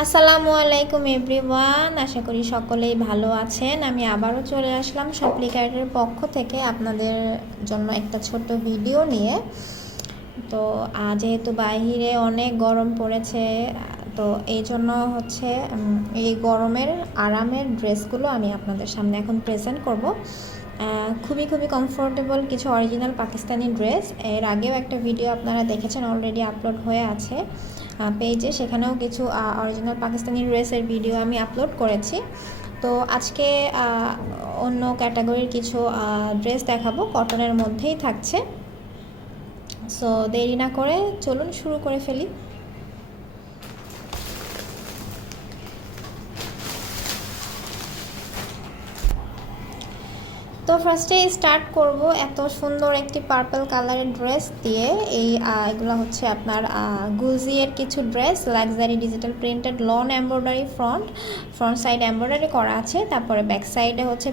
আসসালামু আলাইকুম এভরিওয়ান, আশা করি সকলেই ভালো আছেন। আমি আবারও চলে আসলাম শপলিকার্টের পক্ষ থেকে আপনাদের জন্য একটা ছোট্ট ভিডিও নিয়ে। তো যেহেতু বাইরে অনেক গরম পড়েছে, তো এই জন্য হচ্ছে এই গরমের আরামের ড্রেসগুলো আমি আপনাদের সামনে এখন প্রেজেন্ট করব। খুবই কমফোর্টেবল কিছু অরিজিনাল পাকিস্তানি ড্রেস। এর আগেও একটা ভিডিও আপনারা দেখেছেন, অলরেডি আপলোড হয়ে আছে পেজে, সেখানেও কিছু অরিজিনাল পাকিস্তানি ড্রেসের ভিডিও আমি আপলোড করেছি। তো আজকে অন্য ক্যাটাগরির কিছু ড্রেস দেখাবো, কটনের মধ্যেই থাকছে। সো দেরি না করে চলুন শুরু করে ফেলি। তো ফার্স্টে স্টার্ট করব এত সুন্দর একটি পার্পল কালারের ড্রেস দিয়ে। এগুলো হচ্ছে আপনার গুজিয়ের কিছু dress, luxury digital printed lawn embroidery, front side embroidery করা আছে, তারপরে ব্যাক সাইডে হচ্ছে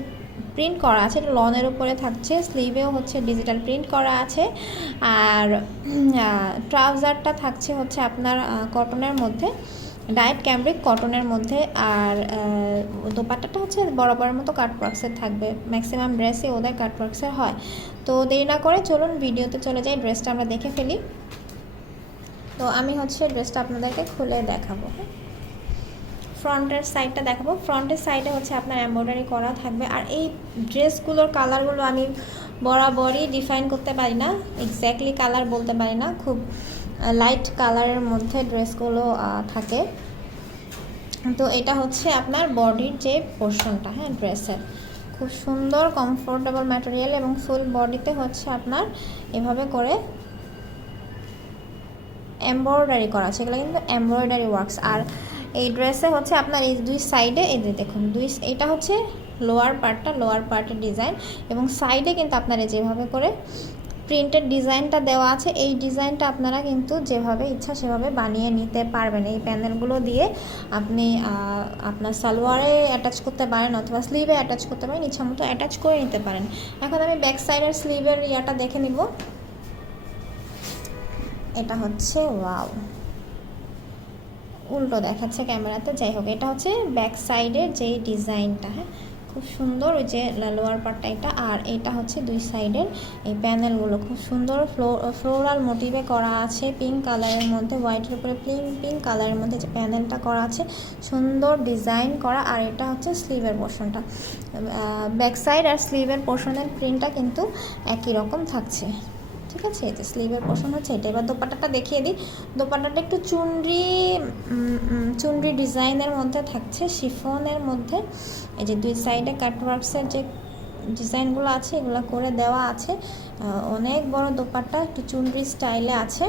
প্রিন্ট করা আছে, এটা লনের উপরে থাকছে। স্লিভেও হচ্ছে ডিজিটাল প্রিন্ট করা আছে। আর ট্রাউজারটা থাকছে হচ্ছে আপনার কটনের মধ্যে, ডায়েট ক্যামব্রিক কটনের মধ্যে। আর দোপাট্টাটা হচ্ছে বরাবরের মতো কাটওয়ার্কসের থাকবে, ম্যাক্সিমাম ড্রেসই ওদের কাটওয়ার্কসের হয়। তো দেরি না করে চলুন ভিডিওতে চলে যাই, ড্রেসটা আমরা দেখে ফেলি। তো আমি হচ্ছে ড্রেসটা আপনাদেরকে খুলে দেখাবো। ফ্রন্টের সাইডটা দেখাবো। ফ্রন্টের সাইডে হচ্ছে আপনার এমব্রয়ডারি করা থাকবে। আর এই ড্রেসগুলোর কালারগুলো আমি বরাবরই ডিফাইন করতে পারি না, এক্স্যাক্টলি কালার বলতে পারি না, খুব লাইট কালারের মধ্যে ড্রেসগুলো থাকে। তো এটা হচ্ছে আপনার বডির যে পোর্শনটা, হ্যাঁ, ড্রেসের খুব সুন্দর কমফোর্টেবল ম্যাটেরিয়াল, এবং ফুল বডিতে হচ্ছে আপনার এভাবে করে এমব্রয়ডারি করা আছে। এগুলো কিন্তু এমব্রয়ডারি ওয়ার্কস। আর এই ড্রেসে হচ্ছে আপনার এই দুই সাইডে, এই যে দেখুন এটা হচ্ছে লোয়ার পার্টের ডিজাইন, এবং সাইডে কিন্তু আপনারা যেভাবে করে প্রিন্টেড ডিজাইনটা দেওয়া আছে, এই ডিজাইনটা আপনারা কিন্তু যেভাবে ইচ্ছা সেভাবে বানিয়ে নিতে পারবেন। এই প্যানেলগুলো দিয়ে আপনি আপনার সালোয়ারে অ্যাটাচ করতে পারেন, অথবা স্লিভে অ্যাটাচ করতে পারেন, ইচ্ছা মতো অ্যাটাচ করে নিতে পারেন। এখন আমি ব্যাক সাইডের স্লিভের ইয়াটা দেখে নিব। এটা হচ্ছে ওয়াও, উল্টো দেখাচ্ছে ক্যামেরাতে, যাই হোক এটা হচ্ছে ব্যাক সাইডের যেই ডিজাইনটা, হ্যাঁ, খুব সুন্দর। ওই যে লোয়ার পার্টটা এটা, আর এটা হচ্ছে দুই সাইডের এই প্যানেলগুলো খুব সুন্দর ফ্লোরাল মোটিভে করা আছে, পিঙ্ক কালারের মধ্যে, হোয়াইটের উপরে পিঙ্ক কালারের মধ্যে যে প্যানেলটা করা আছে, সুন্দর ডিজাইন করা। আর এটা হচ্ছে স্লিভের পোর্শনটা, ব্যাক সাইড আর স্লিভের পোর্শনের প্রিন্টটা কিন্তু একই রকম থাকছে, ঠিক আছে। এই যে স্লিভের পোর্শন হচ্ছে এটা। এবার দোপাট্টাটা দেখিয়ে দিই। দোপাট্টাটা একটু চুনরি ডিজাইনের মধ্যে থাকছে, শিফনের মধ্যে। এই যে দুই সাইডে কাটওয়ার্কসের যে ডিজাইনগুলো আছে এগুলো করে দেওয়া আছে। অনেক বড় দোপাট্টা, একটু চুনরি স্টাইলে আছে,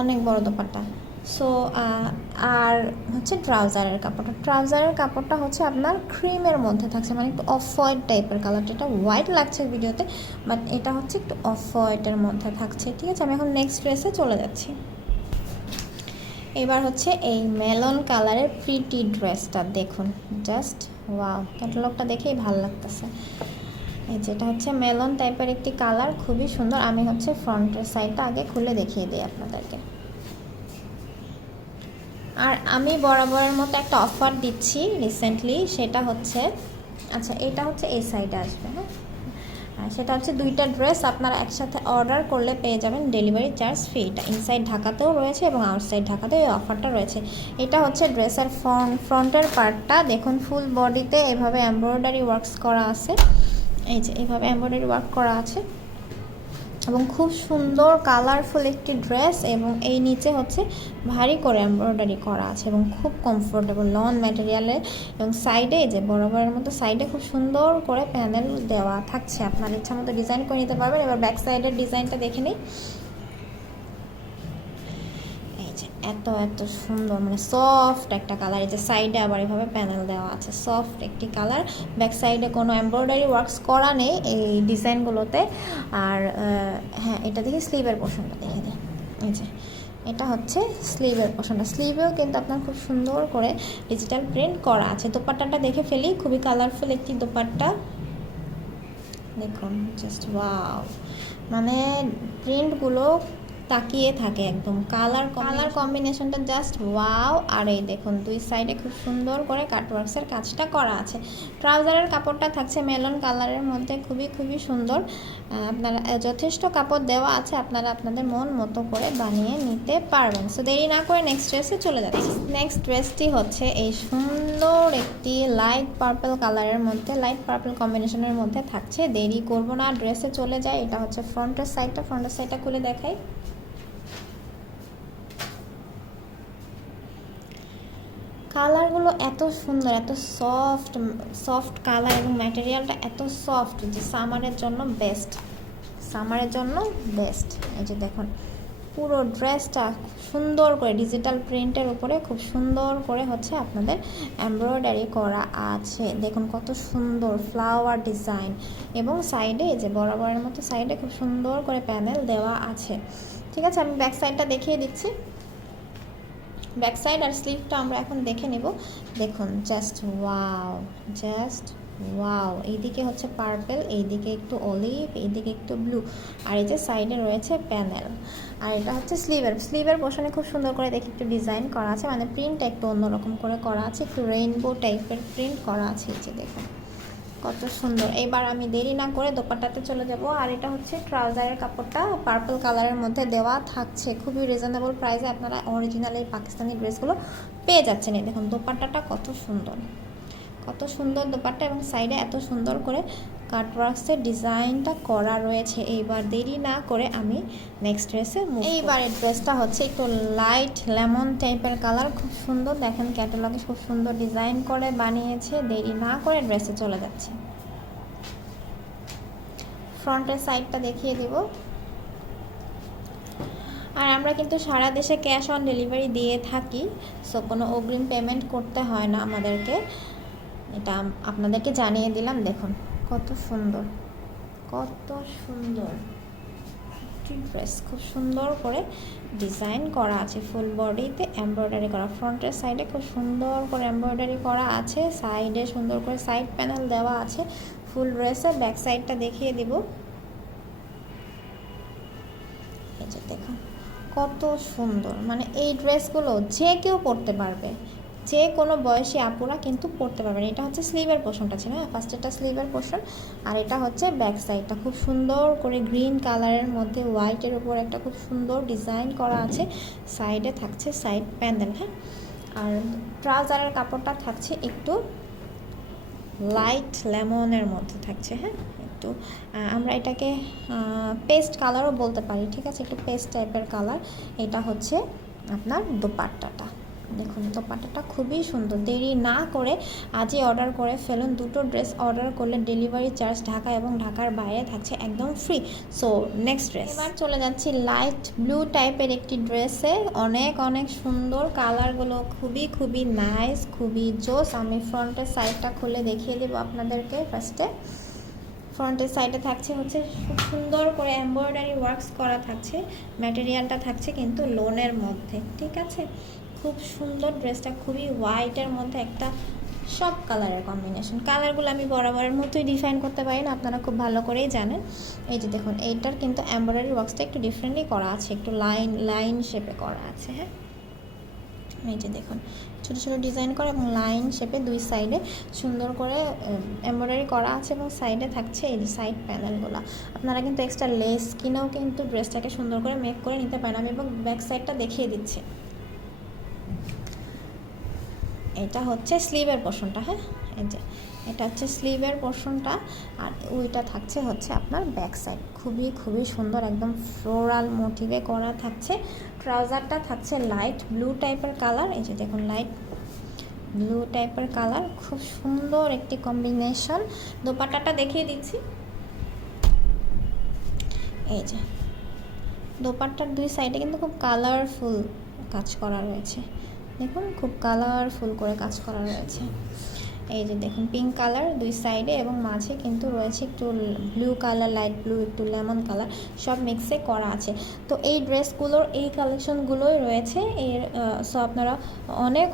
অনেক বড় দোপাট্টা। সো আর হচ্ছে ট্রাউজারের কাপড়টা হচ্ছে আপনার ক্রিমের মধ্যে থাকছে, মানে একটু অফ হোয়াইট টাইপের কালারটা। এটা হোয়াইট লাগছে ভিডিওতে, বাট এটা হচ্ছে একটু অফ হোয়াইটের মধ্যে থাকছে, ঠিক আছে। আমি এখন নেক্সট ড্রেসে চলে যাচ্ছি। এবার হচ্ছে এই মেলন কালারের প্রিটি ড্রেসটা দেখুন, জাস্ট ওয়াও, ক্যাটালগটা দেখেই ভালো লাগতেছে। এই যেটা হচ্ছে মেলন টাইপের একটি কালার, খুবই সুন্দর। আমি হচ্ছে ফ্রন্টের সাইডটা আগে খুলে দেখিয়ে দিই আপনাদেরকে। আর আমি বরাবরের মতো একটা অফার দিচ্ছি রিসেন্টলি, সেটা হচ্ছে, আচ্ছা এটা হচ্ছে এই সাইডে আসবে, হ্যাঁ, সেটা হচ্ছে দুইটা ড্রেস আপনারা একসাথে অর্ডার করলে পেয়ে যাবেন ডেলিভারি চার্জ ফ্রি। এটা ইনসাইড ঢাকাতেও রয়েছে এবং আউটসাইড ঢাকাতেও এই অফারটা রয়েছে। এটা হচ্ছে ড্রেসের ফ্রন্টের পার্টটা দেখুন, ফুল বডিতে এভাবে এমব্রয়ডারি ওয়ার্কস করা আছে, এই যে এইভাবে এমব্রয়ডারি ওয়ার্ক করা আছে, এবং খুব সুন্দর কালারফুল একটি ড্রেস। এবং এই নিচে হচ্ছে ভারী করে এমব্রয়ডারি করা আছে এবং খুব কমফোর্টেবল লন ম্যাটেরিয়ালে। এবং সাইডে যে বরাবরের মতো সাইডে খুব সুন্দর করে প্যানেল দেওয়া থাকছে, আপনার ইচ্ছা মতো ডিজাইন করে নিতে পারবেন। এবার ব্যাক সাইডের ডিজাইনটা দেখে নিই। এই যে এত সুন্দর, মানে সফট একটা কালার। এই যে সাইডে আবার এভাবে প্যানেল দেওয়া আছে, সফট একটি কালার। ব্যাক সাইডে কোনো এমব্রয়ডারি ওয়ার্কস করা নেই এই ডিজাইনগুলোতে। আর হ্যাঁ, এটা দেখি স্লিভের পোর্শনটা দেখে দিই। এই যে এটা হচ্ছে স্লিভের পোর্শনটা, স্লিভেও কিন্তু আপনার খুব সুন্দর করে ডিজিটাল প্রিন্ট করা আছে। দোপাট্টাটা দেখে ফেলি, খুবই কালারফুল একটি দোপাট্টা দেখুন, জাস্ট ওয়াও, মানে প্রিন্টগুলো তাকিয়ে থাকে একদম। কালার কম্বিনেশনটা জাস্ট ওয়াও। আর এই দেখুন দুই সাইডে খুব সুন্দর করে কাটওয়ার্কসের কাজটা করা আছে। ট্রাউজারের কাপড়টা থাকছে মেলন কালারের মধ্যে, খুবই খুবই সুন্দর। আপনারা যথেষ্ট কাপড় দেওয়া আছে, আপনারা আপনাদের মন মতো করে বানিয়ে নিতে পারবেন। সো দেরি না করে নেক্সট ড্রেসে চলে যাচ্ছি। নেক্সট ড্রেসটি হচ্ছে এই সুন্দর একটি লাইট পার্পল কালারের মধ্যে, লাইট পার্পল কম্বিনেশনের মধ্যে থাকছে। দেরি করব না, ড্রেসে চলে যায়। এটা হচ্ছে ফ্রন্টের সাইডটা খুলে দেখাই। কালারগুলো এত সুন্দর, এত সফট কালার এবং ম্যাটেরিয়ালটা এত সফট যে সামারের জন্য বেস্ট। এই যে দেখুন পুরো ড্রেসটা সুন্দর করে ডিজিটাল প্রিন্টের উপরে খুব সুন্দর করে হচ্ছে আপনাদের এমব্রয়ডারি করা আছে। দেখুন কত সুন্দর ফ্লাওয়ার ডিজাইন, এবং সাইডে এই যে বরাবরের মতো সাইডে খুব সুন্দর করে প্যানেল দেওয়া আছে। ঠিক আছে, আমি ব্যাক সাইডটা দেখিয়ে দিচ্ছি। ব্যাক সাইড আর স্লিভটা আমরা এখন দেখে নেব। দেখুন জাস্ট ওয়াও। এইদিকে হচ্ছে পার্পল, এইদিকে একটু অলিভ, এইদিকে একটু ব্লু, আর এই যে সাইডে রয়েছে প্যানেল। আর এটা হচ্ছে স্লিভের পোর্শনে খুব সুন্দর করে দেখি একটু ডিজাইন করা আছে, মানে প্রিন্টটা একটু অন্যরকম করে করা আছে, একটু রেইনবো টাইপের প্রিন্ট করা আছে। এই যে দেখুন কত সুন্দর। এবার আমি দেরি না করে দোপাট্টাতে চলে যাব। আর এটা হচ্ছে ট্রাউজারের কাপড়টা পার্পল কালারের মধ্যে দেওয়া থাকছে, খুবই রিজনেবল প্রাইসে আপনারা অরিজিনাল এই পাকিস্তানি ড্রেসগুলো পেয়ে যাচ্ছেন। এই দেখুন দোপাট্টাটা কত সুন্দর দোপাট্টা, এবং সাইডে এত সুন্দর করে কাটওয়ার্কসের ডিজাইনটা করা রয়েছে। এইবার দেরি না করে আমি নেক্সট ড্রেসে এইবার এই ড্রেসটা হচ্ছে একটু লাইট লেমন টাইপের কালার, খুব সুন্দর। দেখেন ক্যাটালগে খুব সুন্দর ডিজাইন করে বানিয়েছে। দেরি না করে ড্রেসে চলে যাচ্ছে। ফ্রন্টের সাইডটা দেখিয়ে দিব। আর আমরা কিন্তু সারা দেশে ক্যাশ অন ডেলিভারি দিয়ে থাকি, সো কোনো অগ্রিম পেমেন্ট করতে হয় না আমাদেরকে। এটা আপনাদেরকে জানিয়ে দিলাম। দেখুন কত সুন্দর একটি ড্রেস, খুব সুন্দর করে ডিজাইন করা আছে, ফুল বডিতে এমব্রয়ডারি করা। ফ্রন্টের সাইডে খুব সুন্দর করে এমব্রয়ডারি করা আছে, সাইডে সুন্দর করে সাইড প্যানেল দেওয়া আছে ফুল ড্রেসে। ব্যাক সাইডটা দেখিয়ে দিব। এই যে দেখুন কত সুন্দর, মানে এই ড্রেসগুলো যে কেউ পরতে পারবে, যে কোনো বয়সী আপুরা কিন্তু পরতে পারবেন। এটা হচ্ছে স্লিভের পোর্শনটা ছিল, হ্যাঁ ফার্স্ট এটা স্লিভের পোর্শন, আর এটা হচ্ছে ব্যাক সাইডটা। খুব সুন্দর করে গ্রিন কালারের মধ্যে হোয়াইটের উপর একটা খুব সুন্দর ডিজাইন করা আছে। সাইডে থাকছে সাইড প্যানেল, হ্যাঁ। আর ট্রাউজারের কাপড়টা থাকছে একটু লাইট লেমনের মধ্যে থাকছে, হ্যাঁ একটু আমরা এটাকে পেস্ট কালারও বলতে পারি। ঠিক আছে, একটু পেস্ট টাইপের কালার। এটা হচ্ছে আপনার দোপাট্টাটা। দেখুন দোপাট্টাটা খুবই সুন্দর। দেরি না করে আজই অর্ডার করে ফেলুন। দুটো ড্রেস অর্ডার করলে ডেলিভারি চার্জ ঢাকা এবং ঢাকার বাইরে থাকছে একদম ফ্রি। সো নেক্সট ড্রেস, এবার চলে যাচ্ছি লাইট ব্লু টাইপের একটি ড্রেসে। অনেক সুন্দর কালারগুলো, খুবই নাইস, খুবই জোস। আমি ফ্রন্টের সাইডটা খুলে দেখিয়ে দেবো আপনাদেরকে। ফ্রন্টের সাইডে থাকছে হচ্ছে খুব সুন্দর করে এমব্রয়ডারি ওয়ার্কস করা থাকছে। ম্যাটেরিয়ালটা থাকছে কিন্তু লোনের মধ্যে। ঠিক আছে, খুব সুন্দর ড্রেসটা, খুবই হোয়াইটের মধ্যে একটা সব কালারের কম্বিনেশন। কালারগুলো আমি বরাবরের মতোই ডিফাইন করতে পারি না, আপনারা খুব ভালো করেই জানেন। এই যে দেখুন এইটার কিন্তু এমব্রয়ডারি ওয়ার্কসটা একটু ডিফারেন্টলি করা আছে, একটু লাইন শেপে করা আছে, হ্যাঁ। এই যে দেখুন ছোটো ছোটো ডিজাইন করা এবং লাইন শেপে দুই সাইডে সুন্দর করে এমব্রয়ডারি করা আছে, এবং সাইডে থাকছে এই যে সাইড প্যানেলগুলো। আপনারা কিন্তু এক্সট্রা লেস কিনেও কিন্তু ড্রেসটাকে সুন্দর করে মেক করে নিতে পারেন। আমি এবং ব্যাক সাইডটা দেখিয়ে দিচ্ছি। এটা হচ্ছে স্লিভের পোর্শনটা, হ্যাঁ এই যে এটা হচ্ছে স্লিভের পোর্শনটা, আর ওইটা থাকছে হচ্ছে আপনার ব্যাক সাইড। খুবই সুন্দর, একদম ফ্লোরাল মোটিভে করা থাকছে। ট্রাউজারটা থাকছে লাইট ব্লু টাইপের কালার। এই যে দেখুন লাইট ব্লু টাইপের কালার, খুব সুন্দর একটি কম্বিনেশন। দোপাট্টাটা দেখিয়ে দিচ্ছি। এই যে দোপাট্টার দুই সাইডে কিন্তু খুব কালারফুল কাজ করা রয়েছে। দেখুন খুব কালারফুল করে কাজ করা রয়েছে। এই যে দেখুন পিঙ্ক কালার দুই সাইডে, এবং মাঝে কিন্তু রয়েছে একটু ব্লু কালার, লাইট ব্লু, একটু লেমন কালার, সব মিক্সে করা আছে। তো এই ড্রেসগুলোর এই কালেকশনগুলোই রয়েছে এর। সো আপনারা অনেক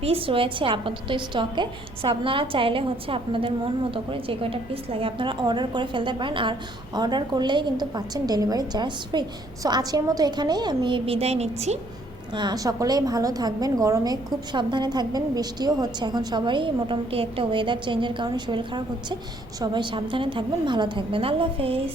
পিস রয়েছে আপাতত স্টকে। সো আপনারা চাইলে হচ্ছে আপনাদের মন মতো করে যে কয়টা পিস লাগে আপনারা অর্ডার করে ফেলতে পারেন, আর অর্ডার করলেই কিন্তু পাচ্ছেন ডেলিভারি চার্জ ফ্রি। সো আজকের মতো এখানেই আমি বিদায় নিচ্ছি। সকলেই ভালো থাকবেন, গরমে খুব সাবধানে থাকবেন, বৃষ্টিও হচ্ছে এখন, সবারই মোটামুটি একটা ওয়েদার চেঞ্জের কারণে শরীর খারাপ হচ্ছে। সবাই সাবধানে থাকবেন, ভালো থাকবেন, আল্লাহ হাফেজ।